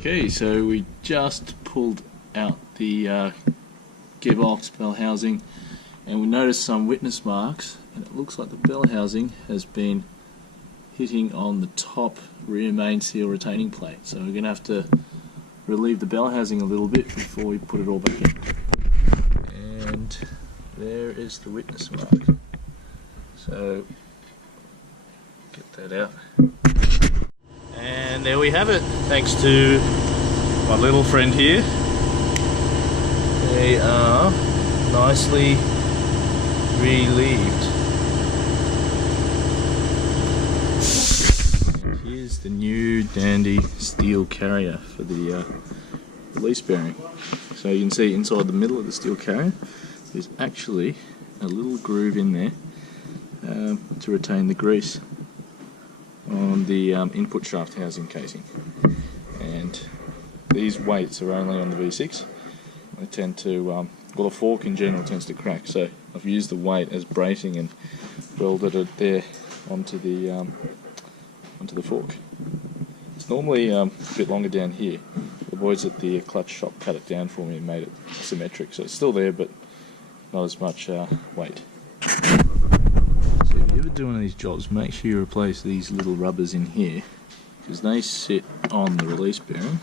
Okay, so we just pulled out the gearbox bell housing, and we noticed some witness marks, and it looks like the bell housing has been hitting on the top rear main seal retaining plate. So we're going to have to relieve the bell housing a little bit before we put it all back in. And there is the witness mark. So get that out. And there we have it, thanks to my little friend here. They are nicely relieved. And here's the new dandy steel carrier for the release bearing. So you can see inside the middle of the steel carrier there's actually a little groove in there to retain the grease on the input shaft housing casing. And these weights are only on the V6. They tend to, well, the fork in general tends to crack, so I've used the weight as bracing and welded it there onto the fork. It's normally a bit longer down here. The boys at the clutch shop cut it down for me and made it symmetric, so it's still there but not as much weight. So if you ever do one of these jobs, make sure you replace these little rubbers in here, because they sit on the release bearing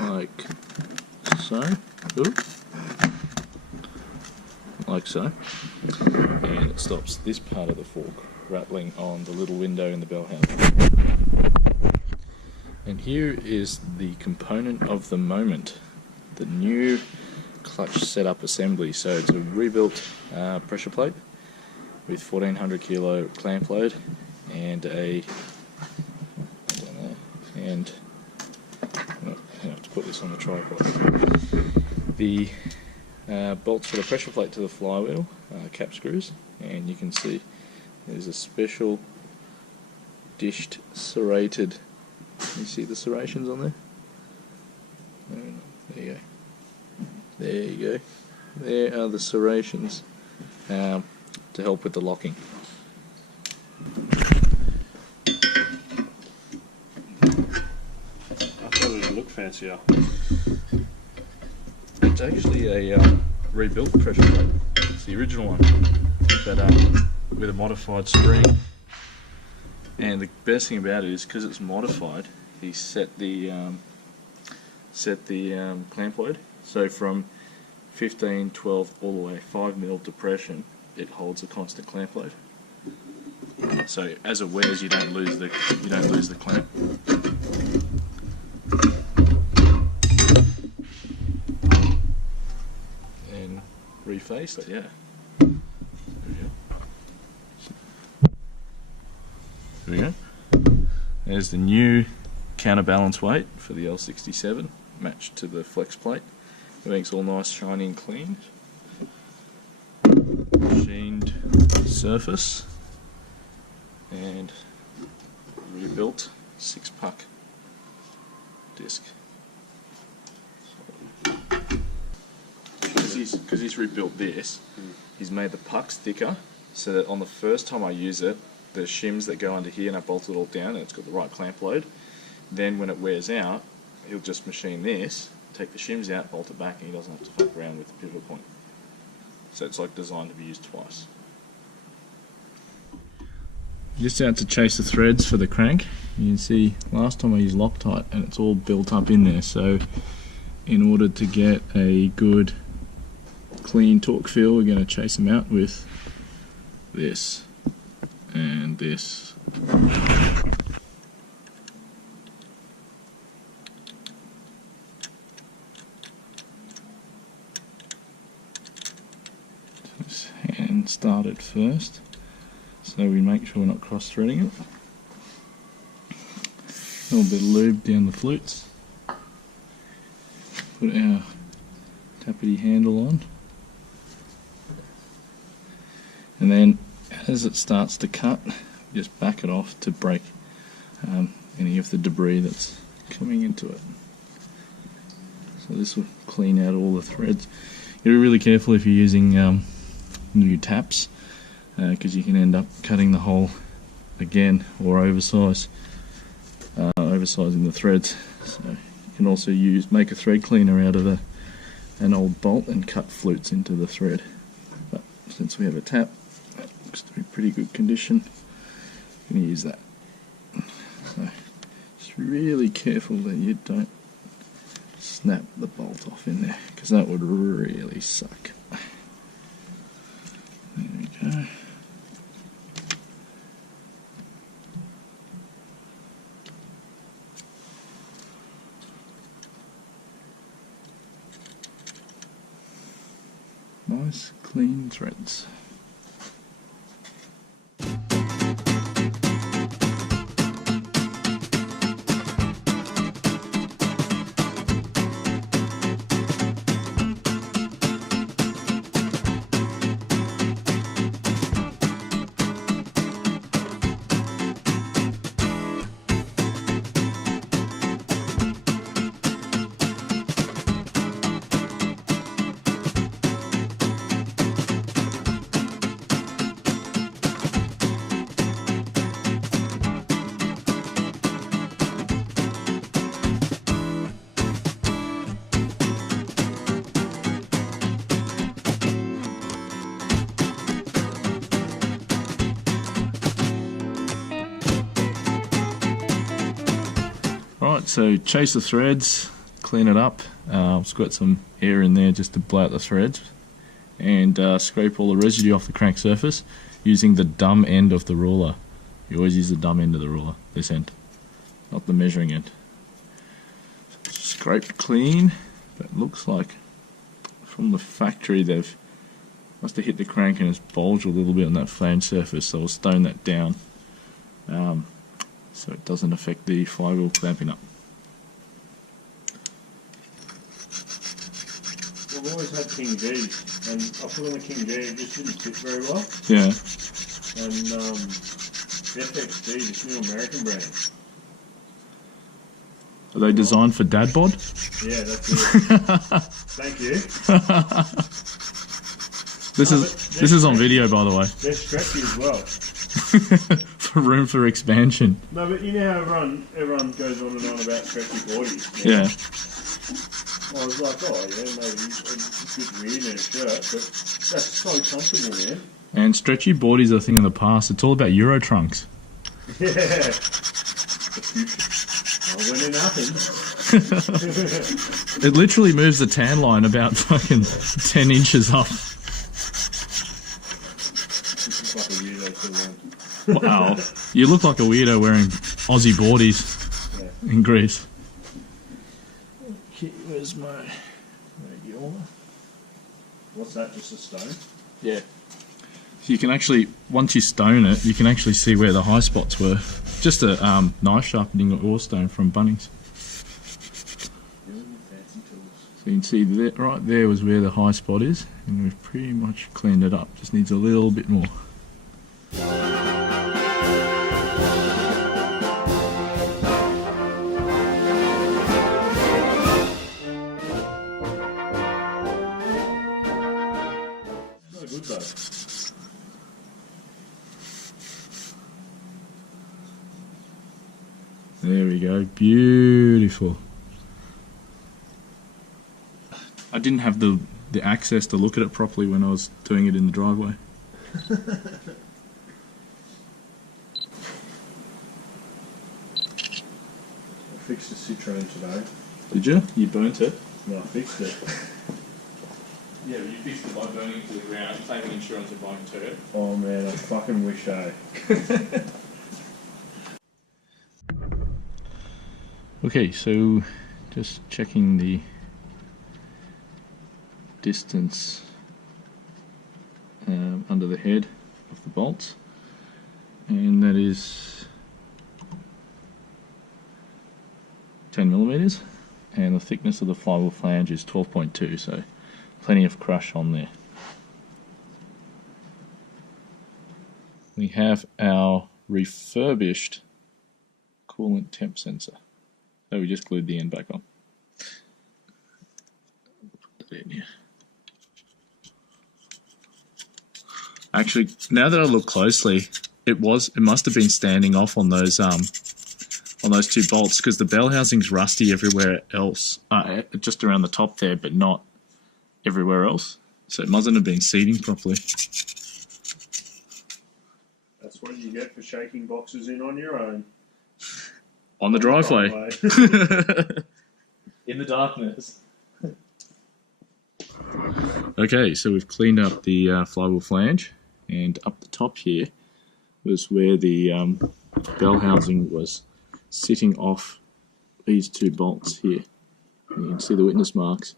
like so. Ooh. Like so, and it stops this part of the fork rattling on the little window in the bell housing. And here is the component of the moment, the new clutch setup assembly. So it's a rebuilt pressure plate with 1400 kilo clamp load and I have to put this on the tripod. The bolts for the pressure plate to the flywheel, cap screws, and you can see there's a special dished serrated, you see the serrations on there? There you go. There you go. There are the serrations to help with the locking. I thought it would look fancier. It's actually a rebuilt pressure plate. It's the original one, but with a modified spring. And the best thing about it is because it's modified, he set the clamp load. So from 15, 12 all the way 5mm depression, it holds a constant clamp load. So as it wears, you don't lose the clamp. And reface it, yeah. There we go. There's the new counterbalance weight for the L67, matched to the flex plate. Everything's all nice, shiny and clean. Machined surface and rebuilt 6-puck disc. Because he's rebuilt this, he's made the pucks thicker so that on the first time I use it, the shims that go under here, and I bolt it all down and it's got the right clamp load. Then when it wears out, he'll just machine this, take the shims out, bolt it back, and he doesn't have to fuck around with the pivot point. So it's like designed to be used twice. Just out to chase the threads for the crank. You can see last time I used Loctite and it's all built up in there, so in order to get a good clean torque feel, we're going to chase them out with this and this. Just hand start it first, so we make sure we're not cross-threading it. A little bit of lube down the flutes. Put our tappety handle on. And then as it starts to cut, just back it off to break any of the debris that's coming into it. So this will clean out all the threads. You gotta be really careful if you're using new taps, because you can end up cutting the hole again or oversizing the threads. So You can also make a thread cleaner out of an old bolt and cut flutes into the thread. But since we have a tap, that looks to be pretty good condition. I'm going to use that. So just really careful that you don't snap the bolt off in there, because that would really suck. There we go. Nice clean threads. Alright, so chase the threads, clean it up, squirt some air in there just to blow out the threads, and scrape all the residue off the crank surface using the dumb end of the ruler. You always use the dumb end of the ruler, this end, not the measuring end. So scrape clean, but it looks like from the factory they've must have hit the crank and it's bulged a little bit on that flange surface, so we'll stone that down. So it doesn't affect the flywheel clamping up. I've always had King G, and I put on the King G, it just didn't fit very well. Yeah. And FXD, this new American brand. Are they designed for dad bod? Yeah, that's it. Thank you. This is on video, by the way. They're stretchy as well. For room for expansion. No, but you know how everyone goes on and on about stretchy bodies. Yeah. I was like, oh yeah, maybe it's a bit weird in a shirt, but that's so comfortable, man. And stretchy boardies are a thing of the past. It's all about Euro trunks. Yeah. Well, when it happens. It literally moves the tan line about fucking 10 inches up. It's like a weirdo to one. Wow. You look like a weirdo wearing Aussie boardies in Greece. Okay, where's my radiola? What's that, just a stone? Yeah. So you can actually, once you stone it, you can actually see where the high spots were. Just a knife sharpening ore stone from Bunnings. Fancy tools. So you can see that right there was where the high spot is, and we've pretty much cleaned it up. Just needs a little bit more. There we go, beautiful. I didn't have the access to look at it properly when I was doing it in the driveway. I fixed the Citroen today. Did you? You burnt it? No, I fixed it. Yeah, you fixed it by burning it to the ground, taking insurance and buying a turret. Oh man, I fucking wish I. Okay, so just checking the distance under the head of the bolts, and that is 10 millimeters, and the thickness of the flywheel flange is 12.2, so plenty of crush on there. We have our refurbished coolant temp sensor. So we just glued the end back on. Put that in here. Actually, now that I look closely, it must have been standing off on those on those two bolts, because the bell housing's rusty everywhere else, just around the top there, but not everywhere else. So it mustn't have been seating properly. That's what you get for shaking boxes in on your own. On the driveway. In the darkness. Okay, so we've cleaned up the flywheel flange, and up the top here was where the bell housing was sitting off these two bolts here. You can see the witness marks,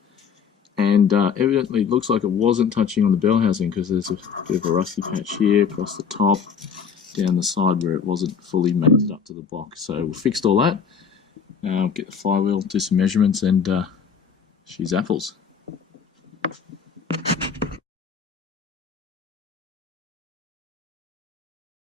and evidently it looks like it wasn't touching on the bell housing, because there's a bit of a rusty patch here across the top, down the side where it wasn't fully mated up to the block. So we fixed all that. Get the flywheel, do some measurements, and she's apples.